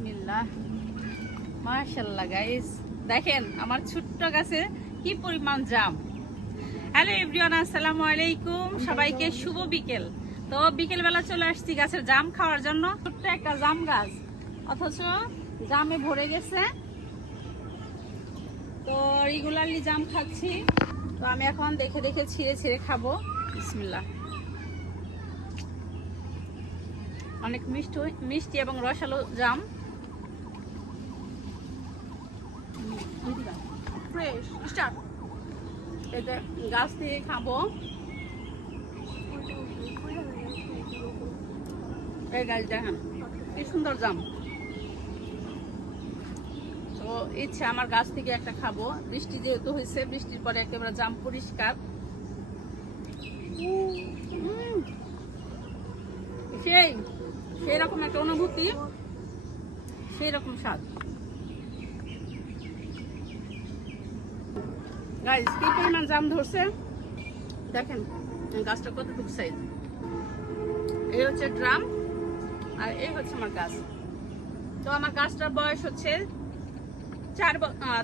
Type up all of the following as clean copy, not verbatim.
বিসমিল্লাহ, মাশাআল্লাহ গাইস, দেখেন আমার ছোট্ট গাছে কি পরিমাণ জাম। হ্যালো এভরিওয়ান, আসসালামু আলাইকুম, সবাইকে শুভ বিকেল। তো বিকেল বেলা চলে আসছি গাছের জাম খাওয়ার জন্য। ছোট্ট একটা জাম গাছ, অথচ জামে ভরে গেছে। তো রেগুলারলি জাম খাচ্ছি। তো আমি এখন দেখে দেখে ছিঁড়ে ছিঁড়ে খাবো। বিসমিল্লাহ। অনেক মিষ্টি এবং রসালো জাম, ফ্রেশ স্টার্ট। এটা গাছ থেকে খাবো। এই গাছ দেখেন কি সুন্দর জাম। তো ইচ্ছে আমার গাছ থেকে একটা খাবো। বৃষ্টি যেহেতু হয়েছে, বৃষ্টির পরে একেবারে জাম পরিষ্কার। সেই রকম একটা অনুভূতি, সেই রকম স্বাদ। গাইস কি পরিমাণ জাম ধরছে দেখেন, গাছটা কতটুকু সাইজ। এই হচ্ছে ড্রাম আর এই হচ্ছে আমার গাছ। তো আমার গাছটার বয়স হচ্ছে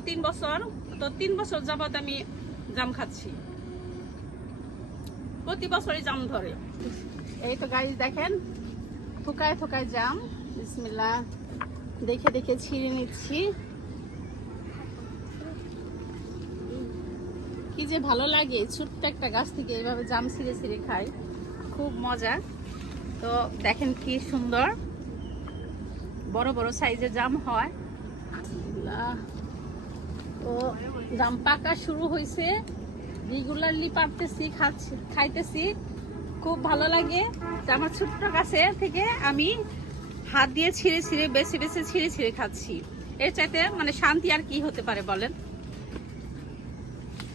3 বছর। তো 3 বছর যাবত আমি জাম খাচ্ছি, প্রতি বছরই জাম ধরে। এই তো গাইস দেখেন, থোকায় থোকায় জাম। বিসমিল্লাহ, দেখে দেখে ছিঁড়ে নিচ্ছি। কি যে ভালো লাগে ছোট্ট একটা গাছ থেকে এইভাবে জাম ছিঁড়ে ছিঁড়ে খাই, খুব মজা। তো দেখেন কি সুন্দর বড় বড় সাইজের জাম হয়। তো জাম পাকা শুরু হয়েছে, রেগুলারলি পারতেছি, খাইতেছি, খুব ভালো লাগে। আমার ছোট্ট গাছে থেকে আমি হাত দিয়ে ছিঁড়ে ছিঁড়ে বেছে বেছে ছিঁড়ে ছিঁড়ে খাচ্ছি। এর চাইতে মানে শান্তি আর কি হতে পারে বলেন।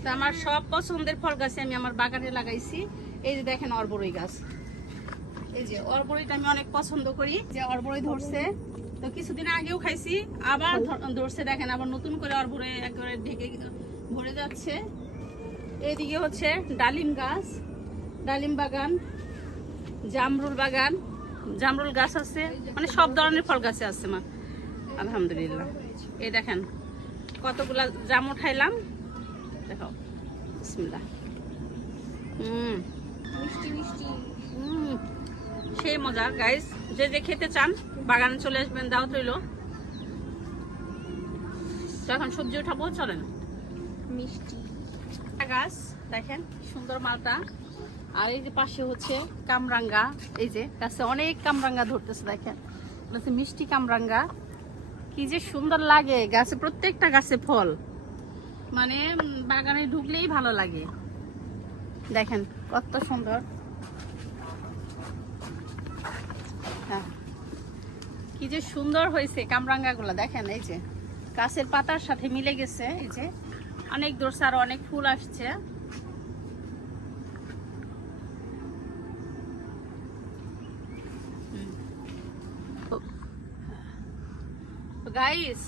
তো আমার সব পছন্দের ফল গাছে আমি আমার বাগানে লাগাইছি। এই যে দেখেন অরবরই গাছ, এই যে অরবরিটা আমি অনেক পছন্দ করি। যে অরবরই ধরছে, তো কিছুদিন আগেও খাইছি, আবার ধরছে দেখেন, আবার নতুন করে অরবরে একেবারে ঢেকে ভরে যাচ্ছে। এইদিকে হচ্ছে ডালিম গাছ, ডালিম বাগান, জামরুল বাগান, জামরুল গাছ আছে, মানে সব ধরনের ফল গাছে আছে মা, আলহামদুলিল্লাহ। এই দেখেন কতগুলা জাম উঠাইলাম, দেখো। বিসমিল্লাহ। মিষ্টি মিষ্টি, সেই মজা গাইস। যে যে খেতে চান বাগানে চলে আসবেন, দাওয়াত রইল। এখন সবজি উঠাবো, চলেন। মিষ্টি গাছ দেখেন সুন্দর মালটা। আর এই যে পাশে হচ্ছে কামরাঙ্গা, এই যে গাছে অনেক কামরাঙ্গা ধরতেছে দেখেন, মিষ্টি কামরাঙ্গা। কি যে সুন্দর লাগে গাছে, প্রত্যেকটা গাছে ফল, মানে বাগানে ঢুকলেই ভালো লাগে। দেখেন কত সুন্দর, কি যে সুন্দর হয়েছে কামরাঙ্গা গুলা দেখেন। এই যে গাছের পাতার সাথে মিলে গেছে, এই যে অনেক ধরছে, আর অনেক ফুল আসছে। গাইস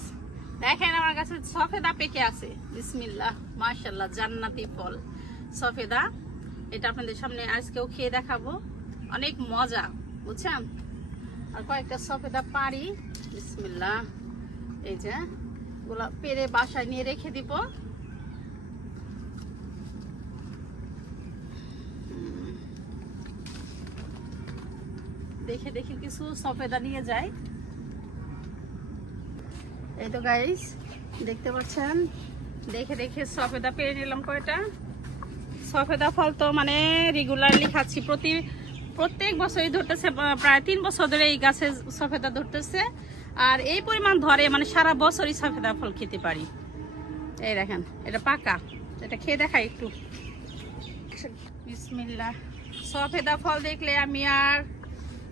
দেখেন আমার কাছে সফেদা পেকে আছে। বিসমিল্লাহ, মাশাআল্লাহ, জান্নাতি ফল সফেদা। এটা আপনাদের সামনে আজকেও খেয়ে দেখাবো, অনেক মজা, বুঝছেন। আর কয়েকটা সফেদা পারি। বিসমিল্লাহ, এই যে গুলা পেরে বাসায় নিয়ে রেখে দিব। দেখে দেখে কিছু সফেদা নিয়ে যাই। এই তো গাইস দেখতে পাচ্ছেন, দেখে দেখে সফেদা পেরে নিলাম কয়টা। সফেদা ফল তো মানে রেগুলারলি খাচ্ছি, প্রত্যেক বছরই ধরতেছে, প্রায় 3 বছর ধরে এই গাছে সফেদা ধরতেছে। আর এই পরিমাণ ধরে মানে সারা বছরই সফেদা ফল খেতে পারি। এই দেখেন এটা পাকা, এটা খেয়ে দেখাই একটু। বিসমিল্লাহ। সফেদা ফল দেখলে আমি আর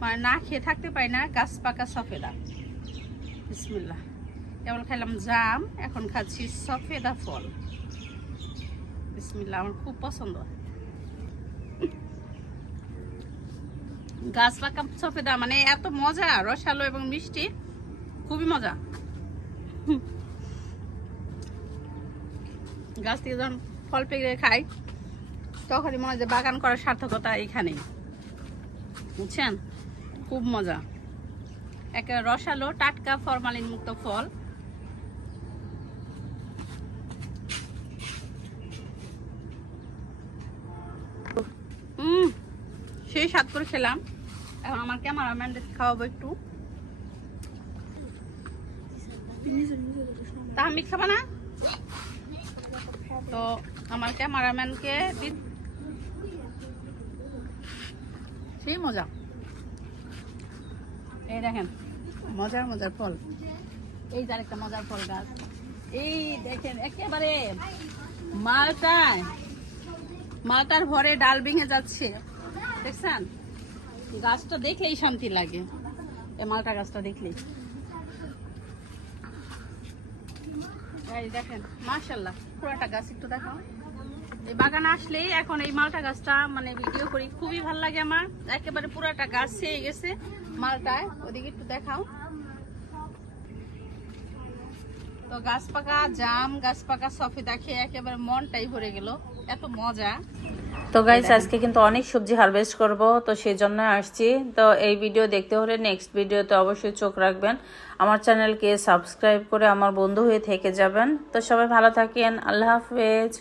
মানে না খেয়ে থাকতে পারি না, গাছ পাকা সফেদা। বিসমিল্লাহ। কেবল খাইলাম জাম, এখন খাচ্ছি সফেদা ফল। বিসমিল্লাহ, আমার খুব পছন্দ। গাছ পাকা সফেদা মানে এত মজা, রসালো এবং মিষ্টি, খুবই মজা। গাছ থেকে যখন ফল পেকে খাই তখনই মনে হয় যে বাগান করার সার্থকতা এখানেই, বুঝছেন। খুব মজা। একটা রসালো টাটকা ফরমালিন মুক্ত ফল। সেই স্বাদ করে খেলাম। এখন আমার ক্যামেরাম্যানদের খাওয়াবো একটু। তাহমিদ খাবা না? তো আমার ক্যামেরাম্যানকে সেই মজা। এই দেখেন মজার মজার ফল। এই যে আরেকটা মজার ফল গাছ। এই দেখেন একেবারে মালটার ভরে ডাল ভেঙে যাচ্ছে, দেখছেন? গাছটা দেখলেই শান্তি লাগে, এই মালটা গাছটা দেখলেই। এই দেখেন মাশাআল্লাহ পুরোটা গাছ একটু দেখাও। এই বাগানে আসলেই এখন এই মালটা গাছটা মানে ভিডিও করি, খুবই ভালো লাগে আমার। একেবারে পুরোটা গাছ ছেয়ে গেছে মালটায়, ওদিকে একটু দেখাও। তো গাছ পাকা জাম, গাছ পাকা সফেদা খেয়ে একেবারে মনটাই ভরে গেল, এত মজা। তো গাইস আজকে কিন্তু অনেক সবজি হারভেস্ট করব, তো সেই জন্য আসছি। তো এই ভিডিও দেখতে হলে নেক্সট ভিডিওতে অবশ্যই চোখ রাখবেন, আমার চ্যানেলকে সাবস্ক্রাইব করে আমার বন্ধু হয়ে থেকে যাবেন। তো সবাই ভালো থাকেন, আল্লাহ হাফেজ।